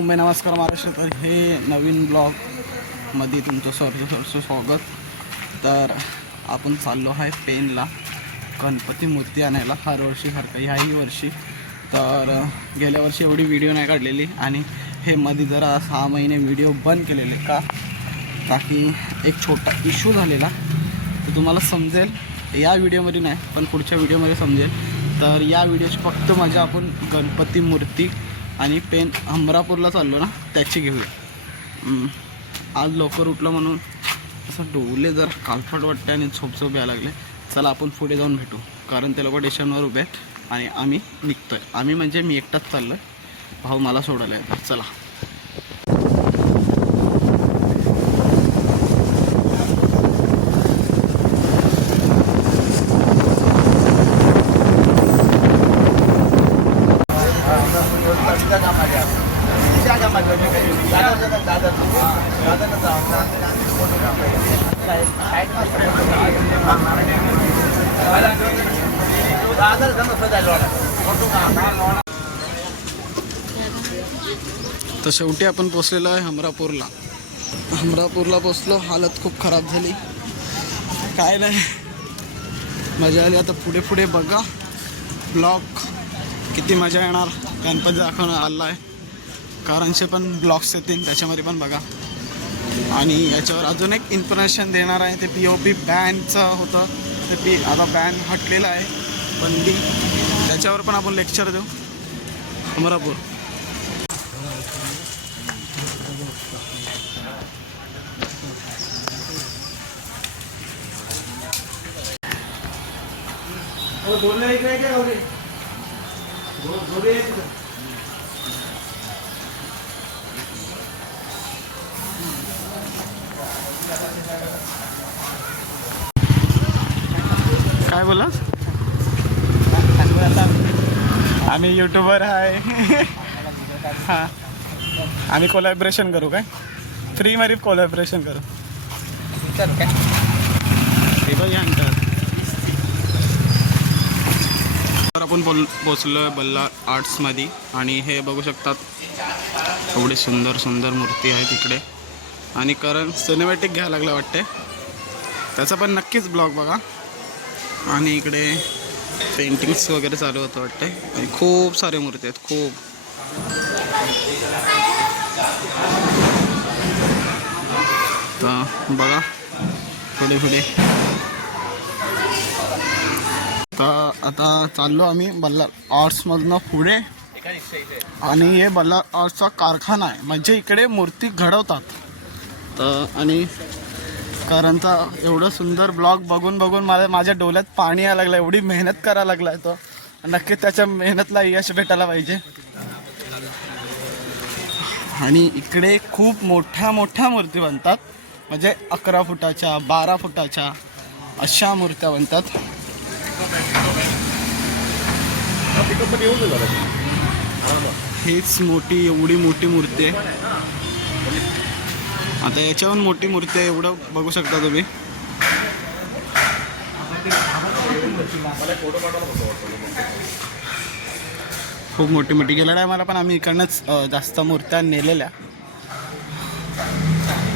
मुंबई नमस्कार महाराष्ट्र. तर हे नवीन ब्लॉगमध्ये तुमचं सरचं सरचं स्वागत. तर आपण चाललो आहे पेनला गणपती मूर्ती आणायला. हर वर्षी वर्षीसारखं ह्याही वर्षी. तर गेल्या वर्षी एवढी व्हिडिओ नाही काढलेली. आणि हे मध्ये जरा सहा महिने व्हिडिओ बंद केलेले का? ताकी एक छोटा इश्यू झालेला. तर तुम्हाला समजेल या व्हिडिओमध्ये नाही पण पुढच्या व्हिडिओमध्ये समजेल. तर या व्हिडिओची फक्त मजा आपण गणपती मूर्ती आणि पेन हमरापूरला चाललो ना त्याची घेऊया. आज लवकर उठलं म्हणून असं डोले जर कालफट वाटते आणि झोपझोप यायला लागले चला आपण पुढे जाऊन भेटू. कारण ते लोक स्टेशनवर उभे आहेत आणि आम्ही निघतोय. आम्ही म्हणजे मी एकटाच चाललो आहे भाऊ मला सोडायला येतो चला. तर शेवटी आपण पोचलेलो आहे हमरापूरला. हमरापूरला पोचलो हालत खूप खराब झाली. काय नाही. मजा आली. आता पुढे पुढे बघा. ब्लॉक किती मजा येणार. गणपती दाखवणं आला आहे कारणचे पण ब्लॉक्स येतील. त्याच्यामध्ये पण बघा. आणि याच्यावर अजून एक इन्फॉर्मेशन देणार आहे. ते पी ओ पी बॅनचं होतं. ते पी आता बॅन हटलेलं आहे. बंदी त्याच्यावर पण आपण लेक्चर देऊ. अमरापूर काय बोलास आम्ही युट्यूबर आहे. हां. आम्ही कोलॅबरेशन करू काय? फ्रीमध्ये कोलॅबरेशन करू. हे बघ यांटर तर आपण बोल पोचलो आहे बल्ला आर्ट्समध्ये आणि हे बघू शकतात एवढी सुंदर सुंदर मूर्ती आहे तिकडे. आणि कारण सिनेमॅटिक घ्यायला लागलं वाटते त्याचा पण नक्कीच ब्लॉग बघा. आणि इकडे पेंटिंग्स वगैरे चालू होतं वाटते आणि खूप सारे मूर्ती आहेत खूप. तर बघा पुढे पुढे. तर आता चाललो आम्ही बल्लार आर्ट्समधनं पुढे. आणि हे बल्लार आर्ट्सचा कारखाना आहे. म्हणजे इकडे मूर्ती घडवतात. तर आणि कारण तर एवढं सुंदर ब्लॉग बघून बघून मला माझ्या डोळ्यात पाणी यायला लागलं एवढी मेहनत करायला लागलाय तो. नक्की त्याच्या मेहनतला यश भेटायला पाहिजे. आणि इकडे खूप मोठ्या मोठ्या मूर्ती बनतात. म्हणजे अकरा फुटाच्या बारा फुटाच्या अशा मूर्त्या बनतात. हेच मोठी एवढी मोठी मूर्ती आहे. आता याच्याहून मोठी मूर्ती आहे एवढं बघू शकता तुम्ही. खूप मोठी मोठी गेल्या टायमाला पण आम्ही इकडनंच जास्त मूर्त्या नेलेल्या.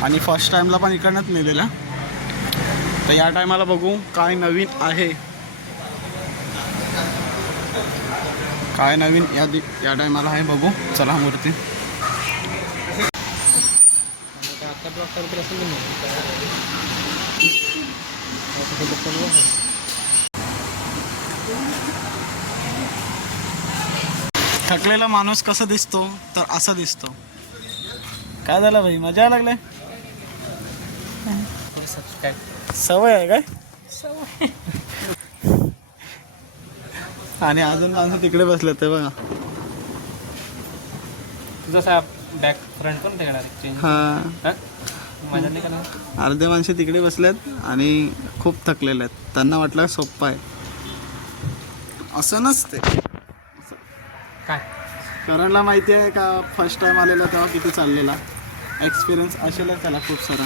आणि फर्स्ट टाईमला पण इकडनंच नेलेल्या. तर या टायमाला बघू काय नवीन आहे. काय नवीन? या दि या टायमाला आहे बघू. चला मूर्ती. थकलेला माणूस कसा दिसतो? तर असा दिसतो. काय झालं भाई मजा यायला लागलाय सवय आहे काय? आणि अजून माणसं तिकडे बसले ते बघा. जसा बॅक फ्रंट पण देणार हा. मजा नाही करणार अर्धे माणसे तिकडे बसलेत आणि खूप थकलेले आहेत. त्यांना वाटलं सोप्पा आहे. असं नसते. काय? करणला माहिती आहे का फर्स्ट टाइम आलेला तेव्हा किती चाललेला? एक्सपिरियन्स असेल त्याला खूप सारा.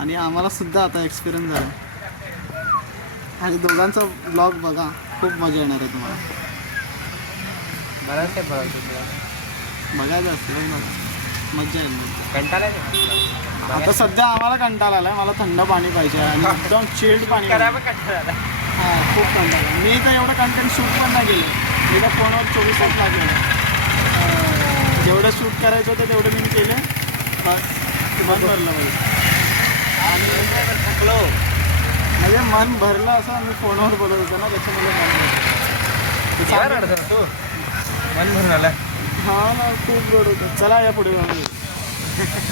आणि आम्हाला सुद्धा आता एक्सपिरियन्स झाला. आणि दोघांचा ब्लॉग बघा. खूप मजा येणार आहे तुम्हाला. बरं बघायचं असतं मजा येईल. कंटाळा आता सध्या आम्हाला कंटाळा आलाय. मला थंड पाणी पाहिजे आणि एकदम चिल्ड पाणी हा खूप कंटाळा मी तर एवढं कंटेंट शूट पण नाही केलं मी तर फोनवर चोवीस तास लागलेलं जेवढं शूट करायचं होतं तेवढं मी केले बस मन भरलं पाहिजे थकलो. म्हणजे मन भरलं असं मी फोनवर बोलत होतो ना त्याच्यामुळे मन भरलं. ते काय सांग- रडतो तू. मन भरून आलं हा ना खूप गोड होतं. चला या पुढे जाऊया.